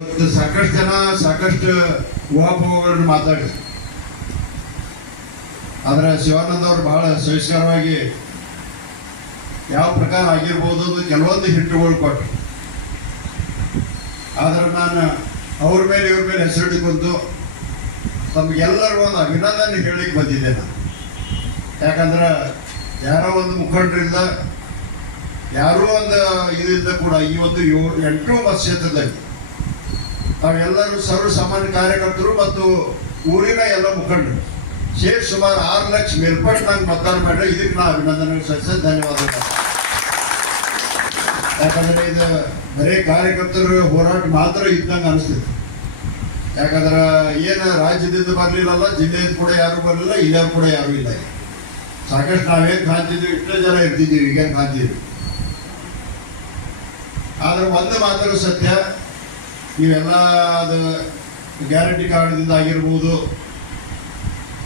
ಇವತ್ತು ಸಾಕಷ್ಟು ಜನ ಸಾಕಷ್ಟು ಊಹಾಪೋಹಗಳನ್ನು ಮಾತಾಡಿದ್ರು ಆದ್ರೆ ಶಿವಾನಂದ ಅವರು ಬಹಳ ಸವಿಸ್ಕರವಾಗಿ ಯಾವ ಪ್ರಕಾರ ಆಗಿರ್ಬೋದು ಅಂತ ಕೆಲವೊಂದು ಹಿಟ್ಟುಗಳು ಕೊಟ್ಟರು. ಆದರೆ ನಾನು ಅವ್ರ ಮೇಲೆ ಇವ್ರ ಮೇಲೆ ಹೆಸರಿಡಿಕೊಂಡು ತಮಗೆಲ್ಲರಿಗೂ ಒಂದು ಅಭಿನಂದನೆ ಹೇಳಿಕ್ಕೆ ಬಂದಿದ್ದೆ ನಾನು. ಯಾಕಂದ್ರೆ ಯಾರೋ ಒಂದು ಮುಖಂಡರಿಂದ ಯಾರೋ ಒಂದು ಇದರಿಂದ ಕೂಡ ಒಂದು ಏಳು ಎಂಟು ಮತಕ್ಷೇತ್ರದಲ್ಲಿ ತಾವೆಲ್ಲರೂ ಸರ್ವ ಸಾಮಾನ್ಯ ಕಾರ್ಯಕರ್ತರು ಮತ್ತು ಊರಿನ ಎಲ್ಲ ಮುಖಂಡರು. ಶೇರ್ ಸುಮಾರು ಆರು ಲಕ್ಷ ಮೇಲ್ಪಟ್ಟು ನಂಗೆ ಮತದಾನ ಮಾಡಿ ಇದಕ್ಕೆ ನಾ ಅಭಿನಂದನೆ ಸಲ್ಲಿಸ ಧನ್ಯವಾದಗಳು. ಯಾಕಂದ್ರೆ ಇದು ಬರೀ ಕಾರ್ಯಕರ್ತರು ಹೋರಾಟ ಮಾತ್ರ ಇದ್ದಂಗೆ ಅನಿಸ್ತಿತ್ತು ಯಾಕಂದ್ರೆ ಏನು ರಾಜ್ಯದಿಂದ ಬರಲಿಲ್ಲಲ್ಲ, ಜಿಲ್ಲೆಯಿಂದ ಕೂಡ ಯಾರು ಬರಲಿಲ್ಲ, ಇಲ್ಲಿಯವ್ರು ಕೂಡ ಯಾರು ಇಲ್ಲ. ಸಾಕಷ್ಟು ನಾವೇನು ಕಾಣ್ತಿದ್ವಿ, ಇಷ್ಟೇ ಜನ ಇರ್ತಿದ್ದೀವಿ ಈಗೇನು ಕಾಣ್ತಿದ್ವಿ. ಆದ್ರೆ ಒಂದು ಮಾತ್ರ ಸತ್ಯ ನೀವೆಲ್ಲ ಅದು ಗ್ಯಾರಂಟಿ ಕಾರ್ಡ್ದಿಂದ ಆಗಿರ್ಬೋದು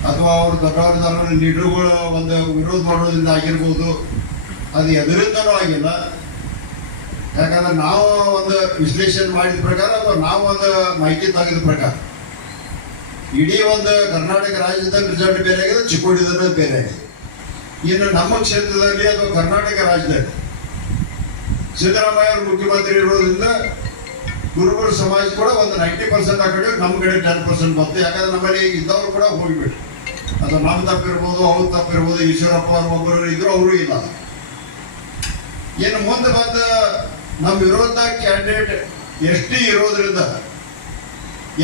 ಅಥವಾ ಅವರು ದೊಡ್ಡವರ ಲೀಡರ್ಗಳು ಒಂದು ವಿರೋಧ ಮಾಡೋದ್ರಿಂದ ಆಗಿರ್ಬೋದು, ಅದು ಎದುರಿಂದನೂ ಆಗಿಲ್ಲ. ಯಾಕಂದ್ರೆ ನಾವು ಒಂದು ವಿಶ್ಲೇಷಣೆ ಮಾಡಿದ ಪ್ರಕಾರ ಅಥವಾ ನಾವು ಒಂದು ಮಾಹಿತಿ ತೆಗೆದ ಪ್ರಕಾರ ಇಡೀ ಒಂದು ಕರ್ನಾಟಕ ರಾಜ್ಯದ ರಿಸಲ್ಟ್ ಬೇರೆ ಆಗಿದೆ ಚಿಕ್ಕೋಡಿದ್ರೆ ಬೇರೆ ಆಗಿದೆ ಇನ್ನು ನಮ್ಮ ಕ್ಷೇತ್ರದಲ್ಲಿ ಅಥವಾ ಕರ್ನಾಟಕ ರಾಜ್ಯದಲ್ಲಿ. ಸಿದ್ದರಾಮಯ್ಯ ಅವರು ಮುಖ್ಯಮಂತ್ರಿ ಇರೋದ್ರಿಂದ ಗುರುಗಳು ಸಮಾಜ ಕೂಡ ಒಂದು ನೈಂಟಿ ಪರ್ಸೆಂಟ್ ಆ ನಮ್ಮ ಕಡೆ ಟೆನ್ ಪರ್ಸೆಂಟ್ ಬಂತು. ಯಾಕಂದ್ರೆ ನಮ್ಮಲ್ಲಿ ಇದ್ದವರು ಕೂಡ ಹೋಗಿಬಿಟ್ರು. ಅದು ನಮ್ಮ ತಪ್ಪಿರ್ಬೋದು ಅವ್ರ ತಪ್ಪಿರ್ಬೋದು, ಈಶ್ವರಪ್ಪ ಅವ್ರ ಒಬ್ಬರು ಇದ್ರು, ಅವರು ಇಲ್ಲ. ಏನು ಮುಂದೆ ಬಂದ ನಮ್ಮ ವಿರೋಧ ಕ್ಯಾಂಡಿಡೇಟ್ ಎಸ್ ಟಿ ಇರೋದ್ರಿಂದ,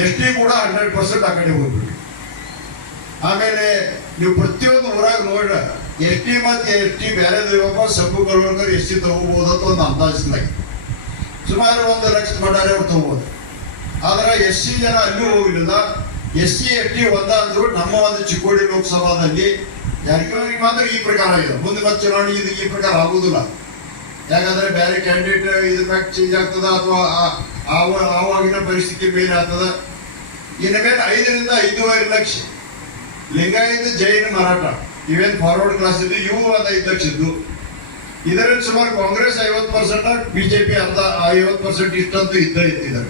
ಎಸ್ ಟಿ ಕೂಡ ಹಂಡ್ರೆಡ್ ಪರ್ಸೆಂಟ್ ಆ ಕಡೆ ಹೋಗ್ಬಿಟ್ಟು ಆಮೇಲೆ ನೀವು ಪ್ರತಿಯೊಂದು ಊರಾಗ ನೋಡ್ರ, ಎಸ್ ಟಿ ಮತ್ತೆ ಎಸ್ ಟಿ ಬೇರೆ ದೇವಪ್ಪ ಸಬ್ಬು ಕಲ್ವರ್ಕರ್ ಎಸ್ ಟಿ ತಗೋಬಹುದು ಅಂತ ಒಂದು ಅಂದಾಜಿಸ್ಲಾಗಿ ಸುಮಾರು ಒಂದು ಲಕ್ಷ ಮಟಾರೆ ಅವ್ರು ತಗೋಬೋದು. ಆದ್ರೆ ಎಸ್ ಸಿ ಜನ ಅಲ್ಲೂ ಹೋಗಿರಲಿಲ್ಲ ಎಸ್ ಸಿ, ಎಫ್ ಟಿ ಒಂದ ಅಂದ್ರು ನಮ್ಮ ಒಂದು ಚಿಕ್ಕೋಡಿ ಲೋಕಸಭಾದಲ್ಲಿ ಯಾರಿಗೆ ಮಾತ್ರ ಈ ಪ್ರಕಾರ ಆಗಿದೆ. ಮುಂದೆ ಮತ್ತೆ ಚುನಾವಣೆ ಇದು ಈ ಪ್ರಕಾರ ಆಗುವುದಿಲ್ಲ. ಯಾಕಂದ್ರೆ ಬೇರೆ ಕ್ಯಾಂಡಿಡೇಟ್ ಇದ್ರ ಚೇಂಜ್ ಆಗ್ತದ ಅಥವಾ ಆವಾಗಿನ ಪರಿಸ್ಥಿತಿ ಮೇಲೆ ಆಗ್ತದ. ಇನ್ನ ಮೇಲೆ ಐದರಿಂದ ಐದೂವರೆ ಲಕ್ಷ. ಲಿಂಗಾಯತ ಜೈನ ಮರಾಠ. ಇವೇನ್ ಫಾರ್ವರ್ಡ್ ಕ್ಲಾಸ್ ಇದ್ದು ಇವು ಒಂದು ಐದು ಲಕ್ಷ ಇದ್ದು ಇದರಲ್ಲಿ ಸುಮಾರು ಕಾಂಗ್ರೆಸ್ ಐವತ್ತು ಪರ್ಸೆಂಟ್ ಬಿಜೆಪಿ ಅರ್ಧ ಐವತ್ತು ಪರ್ಸೆಂಟ್ ಇಷ್ಟಂತೂ ಇದ್ದೇ ಇದ್ದಾರೆ